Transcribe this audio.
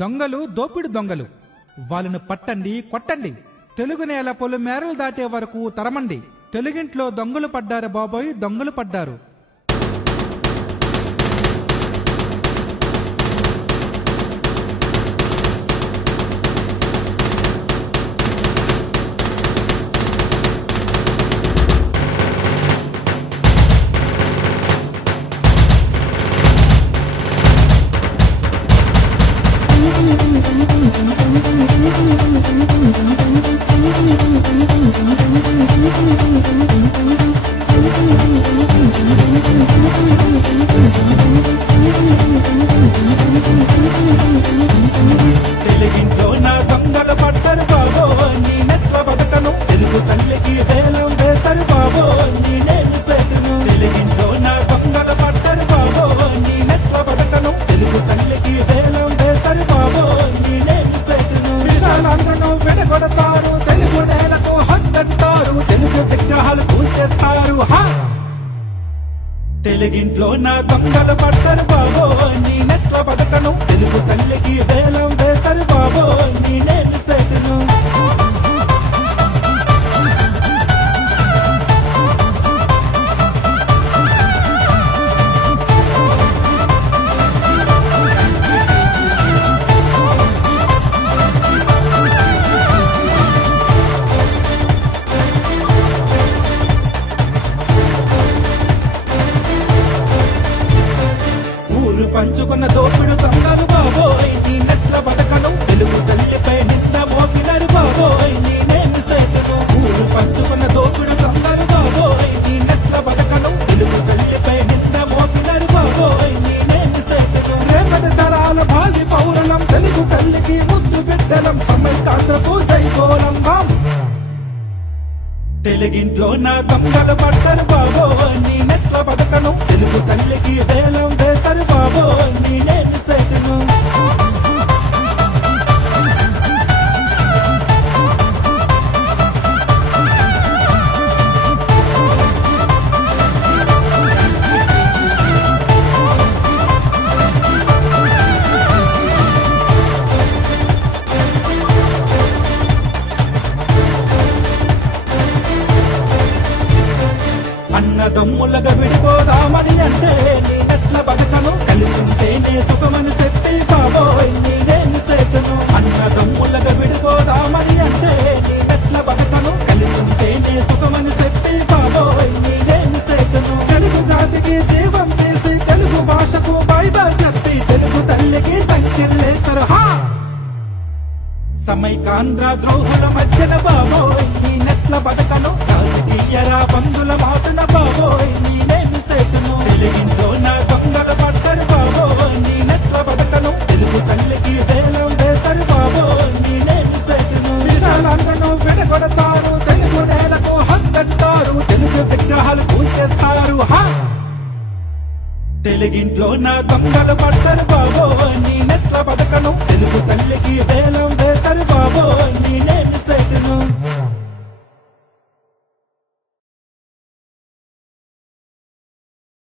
దొంగలు దోపిడి దొంగలు వాళ్ళను పట్టండి కొట్టండి. తెలుగు నేల పొలు మేరలు దాటే వరకు తరమండి. తెలుగింట్లో దొంగలు పడ్డారు బాబోయ్, దొంగలు పడ్డారు. తెలుగింట్లో నా దొంగలు పడ్డారు బాబో, నీ నెట్ల బతకను తెలుగు తల్లికి వేలం వేశారు బాబో, నీ నేను సేతును. తెలుగింట్లో నా దొంగలు పడ్డారు బాబో, నీ నెట్ల బతకను తెలుగు తల్లికి వేలం వేశారు బాబో, నీ నేను సేతును. విశాలందరూ విడగొడతారు, తెలుగు నేలకు హద్దంటారు, తెలుగు విగ్రహాలు కూల్చేస్తారు. తెలుగింట్లో నా దొంగలు పడ్డారు బాబో, నీ నెట్ల బతకను తెలుగు తల్లికి వేలం వేశారు బాబో, నీ నేను సేతును. పంచుకున్న దోపిడు దొంగలు బాబోయ్, నీ నెట్ల బతకను తెలుగు తల్లిపై నింద మోపినారు బాబోయ్, నీ నేను సేతును. ఊరు పంచుకున్న దోపిడు దొంగలు బాబోయ్, నీ నెట్ల బతకను తెలుగు తల్లిపై నింద మోపినారు బాబోయ్, నీ నేను సేతును. రేపటి తరాల భావి పౌరులం, తెలుగు తల్లికి ముద్దు బిడ్డలం, సమైక్యాంధ్రకు జైకోలం. తెలుగింట్లో నా దొంగలు పడ్డారు బాబో, నీ నెట్ల బతకను తెలుగు తల్లికి వేలం వేశారు బాబో, నీ నేను సేతును. అన్నదమ్ములగా విడిపోదామని అంటే నీ నెట్ల బతకను కలిసింటేనే సుఖమని చెప్పి బాబోయ్, నీ నేను సేతును. అన్నదమ్ములగా విడిపోదామని అంటే నీ నెట్ల బతకను కలిసింటేనే సుఖమని చెప్పి బాబోయ్, నీ నేను సేతును. తెలుగు జాతికి జీవం తీసి తెలుగు భాషకు బైబిల్ చెప్పి తెలుగు తల్లికి సంఖ్యలేసరు. సమైకాంధ్ర ద్రోహుల మధ్యన బాబోయ్, నీ నెట్ల బతకను రాజకీయరా బంధుల మాటన బాబోయ్, నీ నేను సేతును. తెలుగింట్లో నా దొంగలు పడ్డారు బాబోయ్, నీ నెట్ల బతకను తెలుగు తల్లికి వేలం వేశారు బాబోయ్, నీ నేను సేతును. విశాలందరూ విడగొడతారు, తెలుగు నేలకు హద్దంటారు, తెలుగు విగ్రహాలు కూల్చేస్తారు. తెలుగింట్లో నా దొంగలు పడ్డారు బాబోయ్, నీ నెట్ల